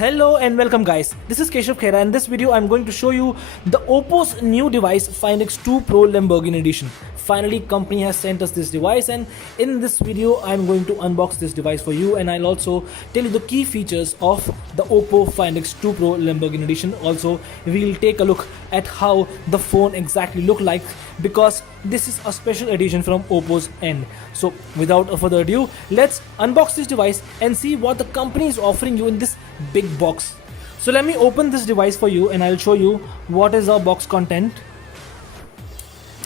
Hello and welcome guys, this is Keshav Khera. In this video I'm going to show you the Oppo's new device Find X2 Pro Lamborghini Edition. Finally company has sent us this device, and in this video I'm going to unbox this device for you, and I'll also tell you the key features of the Oppo Find X2 Pro Lamborghini Edition. Also we'll take a look at how the phone exactly look like, because this is a special edition from Oppo's end. So without further ado, let's unbox this device and see what the company is offering you in this big box. So let me open this device for you and I'll show you what is our box content.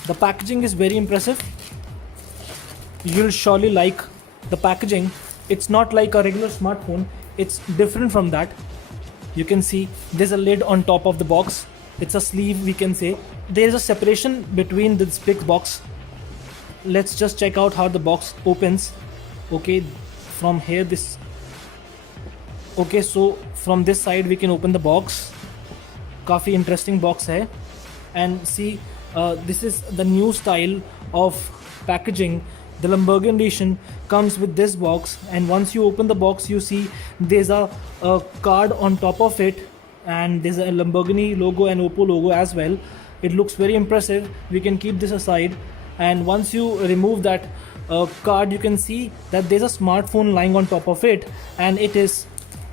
The packaging is very impressive. You'll surely like the packaging. It's not like a regular smartphone, it's different from that. You can see there's a lid on top of the box. It's a sleeve, we can say. There is a separation between this big box. Let's just check out how the box opens. Okay, from here this. Okay, so from this side we can open the box. काफ़ी interesting box है. And see, this is the new style of packaging. The Lamborghini edition comes with this box, and once you open the box you see there's a card on top of it, and there's a Lamborghini logo and Oppo logo as well. It looks very impressive. We can keep this aside, and once you remove that card you can see that there's a smartphone lying on top of it, and it is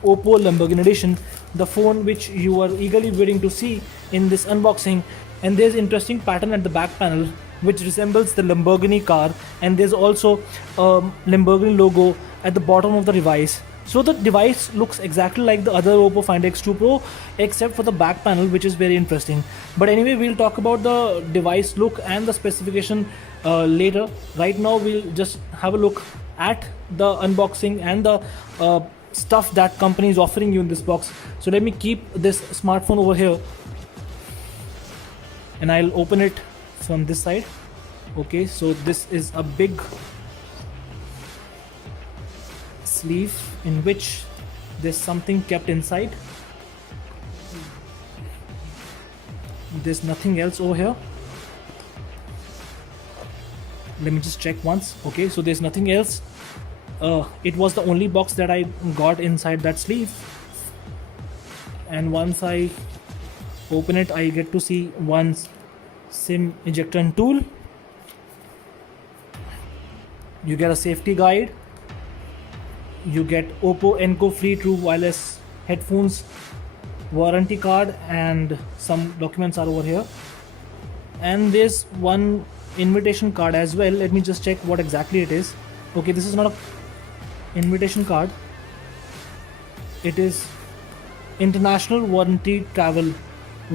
Oppo Lamborghini Edition, the phone which you are eagerly waiting to see in this unboxing. And there's interesting pattern at the back panel which resembles the Lamborghini car, and there's also a Lamborghini logo at the bottom of the device. So the device looks exactly like the other Oppo Find X2 Pro except for the back panel, which is very interesting. But anyway, we'll talk about the device look and the specification later. Right now we'll just have a look at the unboxing and the stuff that company is offering you in this box. So let me keep this smartphone over here and I'll open it from this side. Okay, so this is a big sleeve in which there's something kept inside. There's nothing else over here. Let me just check once. Okay, so there's nothing else. It was the only box that I got inside that sleeve, and once I open it I get to see one SIM ejector tool. You get a safety guide. You get Oppo Enco Free True Wireless headphones warranty card, and some documents are over here, and there's one invitation card as well. Let me just check what exactly it is. Okay, this is not a invitation card. It is international warranty travel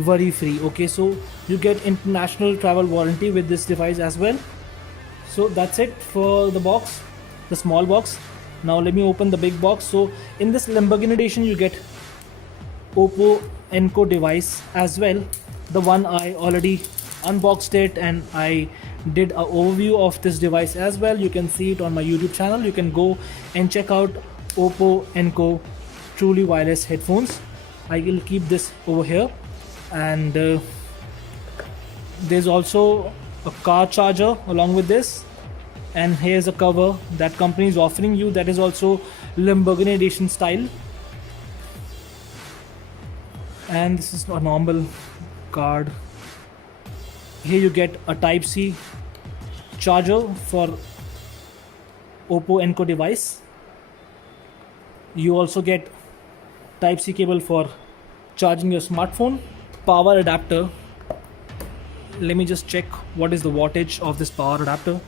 worry free. Okay, so you get international travel warranty with this device as well. So that's it for the box, the small box. Now let me open the big box. So in this Lamborghini edition you get Oppo Enco device as well. The one I already unboxed it and I did an overview of this device as well. You can see it on my YouTube channel. You can go and check out Oppo Enco truly wireless headphones. I will keep this over here, and there's also a car charger along with this, and here's a cover that company is offering you that is also Lamborghini edition style. And this is a normal card. Here you get a Type-C charger for Oppo Enco device. You also get Type-C cable for charging your smartphone. Power adapter. Let me just check what is the wattage of this power adapter.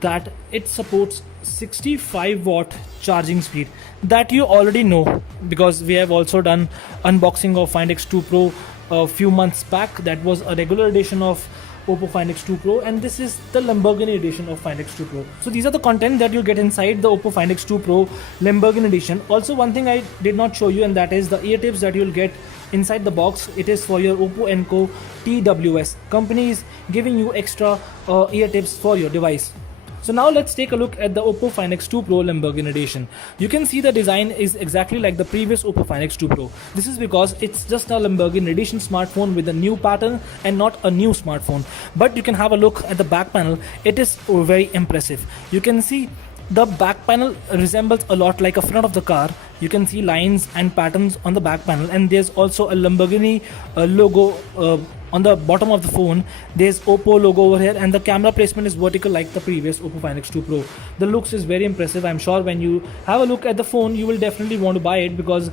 That it supports 65 watt charging speed. That you already know, because we have also done unboxing of Find X2 Pro a few months back. That was a regular edition of Oppo Find X2 Pro, and this is the Lamborghini edition of Find X2 Pro. So these are the content that you get inside the Oppo Find X2 Pro Lamborghini edition. Also, one thing I did not show you, and that is the ear tips that you'll get inside the box. It is for your Oppo Enco TWS. Company is giving you extra ear tips for your device. So now let's take a look at the Oppo Find X2 Pro Lamborghini Edition. You can see the design is exactly like the previous Oppo Find X2 Pro. This is because it's just a Lamborghini Edition smartphone with a new pattern and not a new smartphone. But you can have a look at the back panel. It is very impressive. You can see the back panel resembles a lot like a front of the car, you can see lines and patterns on the back panel, and there's also a Lamborghini logo on the bottom of the phone. There's Oppo logo over here, and the camera placement is vertical like the previous Oppo Find X2 Pro. The looks is very impressive. I'm sure when you have a look at the phone, you will definitely want to buy it, because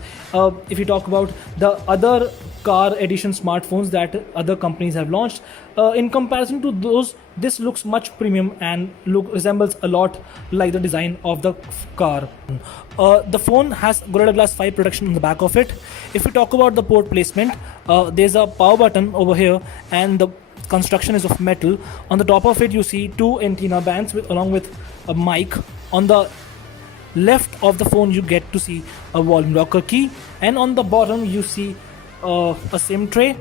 if you talk about the other car edition smartphones that other companies have launched, in comparison to those, this looks much premium and resembles a lot like the design of the car. The phone has Gorilla Glass 5 protection on the back of it. If we talk about the port placement, there's a power button over here, and the construction is of metal. On the top of it, you see two antenna bands along with a mic. On the left of the phone, you get to see a volume rocker key, and on the bottom you see a SIM tray,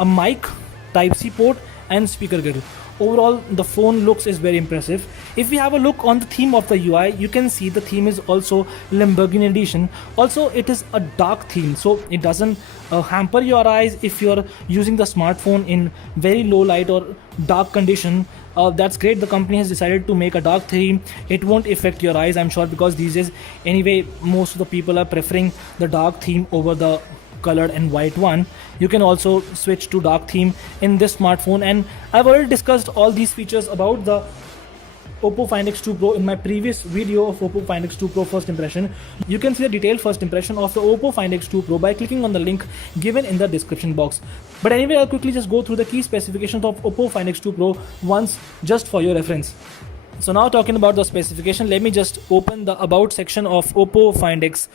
a mic, Type-C port, and speaker grill. Overall, the phone looks is very impressive. If we have a look on the theme of the UI, you can see the theme is also Lamborghini edition. Also, it is a dark theme, so it doesn't hamper your eyes if you're using the smartphone in very low light or dark condition. That's great. The company has decided to make a dark theme. It won't affect your eyes, I'm sure, because these days anyway most of the people are preferring the dark theme over the colored and white one. You can also switch to dark theme in this smartphone, and I've already discussed all these features about the Oppo Find X2 Pro in my previous video of Oppo Find X2 Pro first impression. You can see the detailed first impression of the Oppo Find X2 Pro by clicking on the link given in the description box. But anyway, I'll quickly just go through the key specifications of Oppo Find X2 Pro once, just for your reference. So now, talking about the specification, let me just open the about section of Oppo Find X2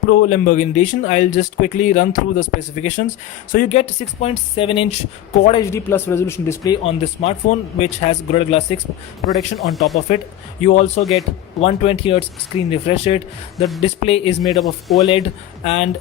Pro Lamborghini edition. I'll just quickly run through the specifications. So you get 6.7-inch Quad HD plus resolution display on this smartphone, which has Gorilla Glass 6 protection on top of it. You also get 120Hz screen refresh rate. The display is made up of OLED, and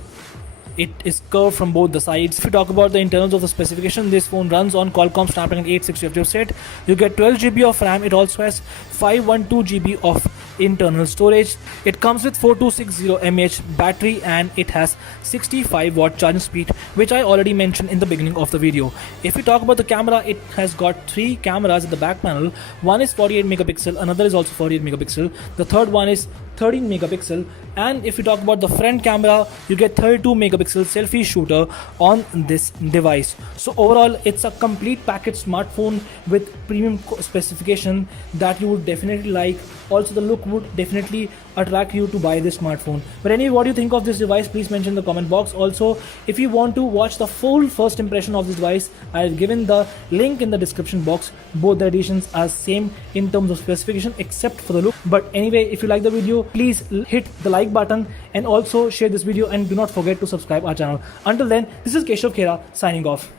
it is curved from both the sides. If you talk about the internals of the specification, this phone runs on Qualcomm Snapdragon 865 chipset. You get 12 GB of RAM. It also has 512 GB of internal storage. It comes with 4260 mAh battery, and it has 65 watt charging speed, which I already mentioned in the beginning of the video. If we talk about the camera, it has got 3 cameras at the back panel. One is 48 megapixel, another is also 48 megapixel, the third one is 13 megapixel, and if you talk about the front camera, you get 32 megapixel selfie shooter on this device. So overall, it's a complete package smartphone with premium specification that you would definitely like. Also, the look would definitely attract you to buy this smartphone. But anyway, what do you think of this device? Please mention in the comment box. Also, if you want to watch the full first impression of this device, I've given the link in the description box. Both the editions are same in terms of specification except for the look. But anyway, if you like the video, please hit the like button and also share this video, and do not forget to subscribe our channel. Until then, this is Keshav Khera signing off.